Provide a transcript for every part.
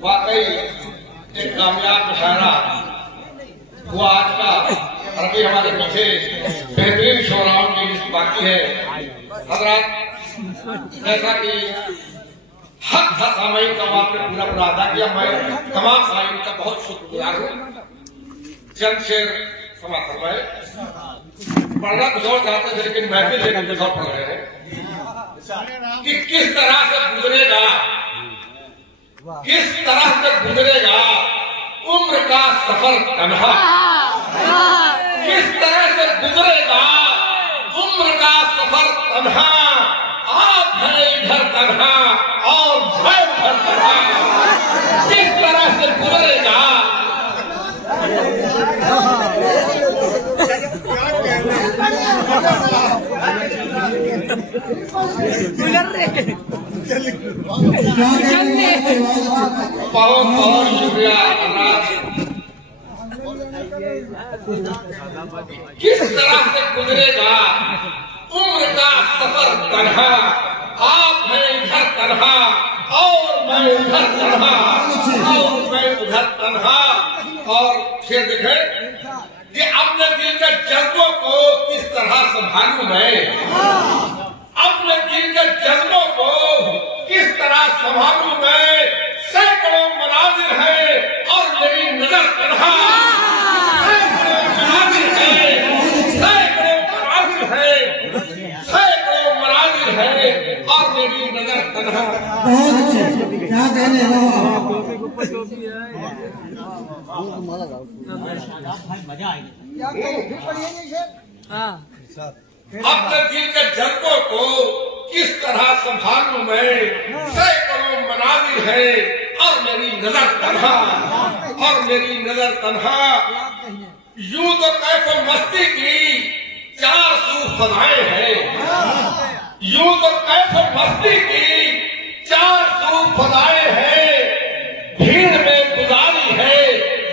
واقعی ایک کامیاب مشاعرہ ہوا آج کا، اور ابھی ہمارے پیچھے بہترین شعراؤں کی لسٹ باقی ہے۔ حضرات، جیسا کہ حق تھا سامعین کا، آپ نے پورا ادا کیا۔ میں تمام سامعین کا بہت شکر گزار ہوں۔ چند شعر سماعت فرمائے۔ پڑھنا کچھ اور چاہتے تھے لیکن محفل سے کچھ اور پڑھ رہے ہیں کہ کس طرح سے گزرے گا، کس طرح سے گزرے گا عمر کا سفر تنہا، کس طرح سے گزرے گا عمر کا سفر تنہا، آپ ہیں ادھر تنہا اور میں ادھر تنہا، کس طرح سے گزرے گا۔ بہت بہت شکریہ اللہ۔ کس طرح سے گزرے گا عمر کا سفر تنہا، آپ ہیں ادھر تنہا اور میں ادھر تنہا، اور میں ادھر تنہا۔ اور پھر دیکھیں کہ اپنے دل کے جذبوں کو کس طرح سنبھالوں میں، اپنے دل کے جذبوں کو کس طرح سنبھالوں میں، سینکڑوں مناظر ہیں اور میری نظر تنہا، سینکڑوں مناظر ہیں، سینکڑوں مناظر ہیں، سینکڑوں مناظر ہیں اور میری نظر تنہا۔ بہت اچھے، کیا کہنے ہیں اپنے دل کے جذبوں کو کس طرح سنبھالوں میں، سینکڑوں مناظر ہیں اور میری نظر تنہا، اور میری نظر تنہا۔ یوں تو کیف و مستی کی چار سو فضائیں ہیں، یوں تو کیف و مستی کی چار سو فضائیں ہیں، بھیڑ میں گزاری ہے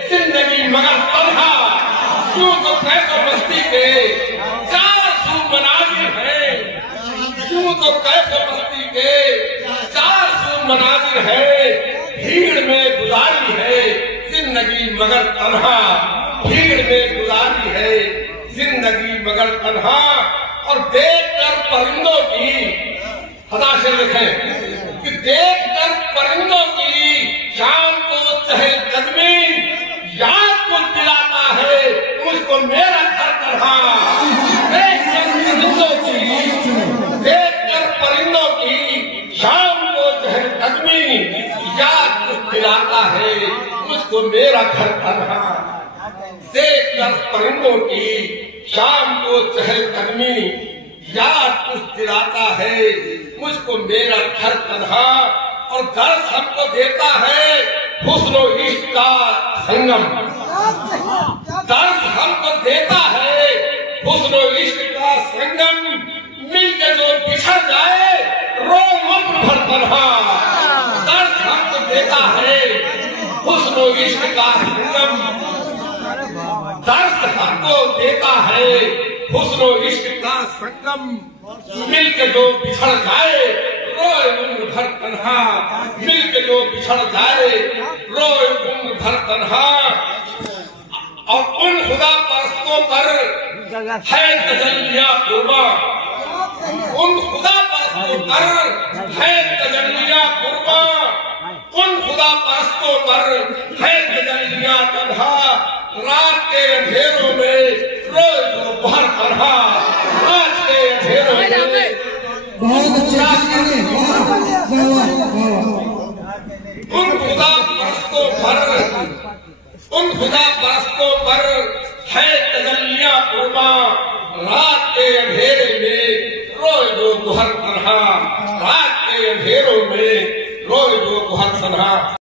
زندگی مگر تنہا۔ یوں تو کیف و مستی کے چار سو مناظر ہیں، یوں تو کیف و مستی کے چار سو مناظر ہیں، بھیڑ میں گزاری ہے زندگی مگر تنہا، بھیڑ میں گزاری ہے زندگی مگر تنہا۔ اور دیکھ کر پرندوں کی خدا سے لکھیں کہ دیکھ کر پرندوں کی شام کو چہل قدمی، یاد کچھ دلاتا ہے مجھ کو میرا گھر تنہا۔ دیکھ کر پرندوں کی، دیکھ کر پرندوں کی شام کو چہل قدمی، یاد کچھ دلاتا ہے مجھ کو میرا گھر تنہا۔ دیکھ کر پرندوں کی شام کو چہل قدمی، یاد کچھ دلاتا ہے مجھ کو میرا گھر تنہا۔ اور درد ہم کو دیتا ہے حسن و عشق کا سنگم، درد ہم کو دیتا ہے حسن و عشق کا سنگم، مل کے جو بچھڑ جائے رو عمر بھر تنہا۔ درد ہم کو دیتا ہے حسن و عشق کا سنگم، درد ہم کو دیتا ہے حسن و عشق کا سنگم، مل کے جو بچھڑ جائے روئے عمر بھر تنہا، مل کے جو بچھڑ جائے روئے عمر بھر تنہا۔ اور ان خدا پرستوں پر ہے تجلیاں قرباں، ان خدا پرستوں پر ہے تجلیاں قرباں، ان خدا پرستوں پر ہے تجلیاں تنہا، رات کے اندھیروں میں روئے جو بہر تنہا، رات کے اندھیروں میں۔ بہت اچھے، ان خدا پرستوں پر، ان خدا پرستوں پر ہے تجلیاں قرباں، رات کے اندھیرے میں روئے جو بہر تنہا، رات کے اندھیروں میں روئے جو بہر تنہا۔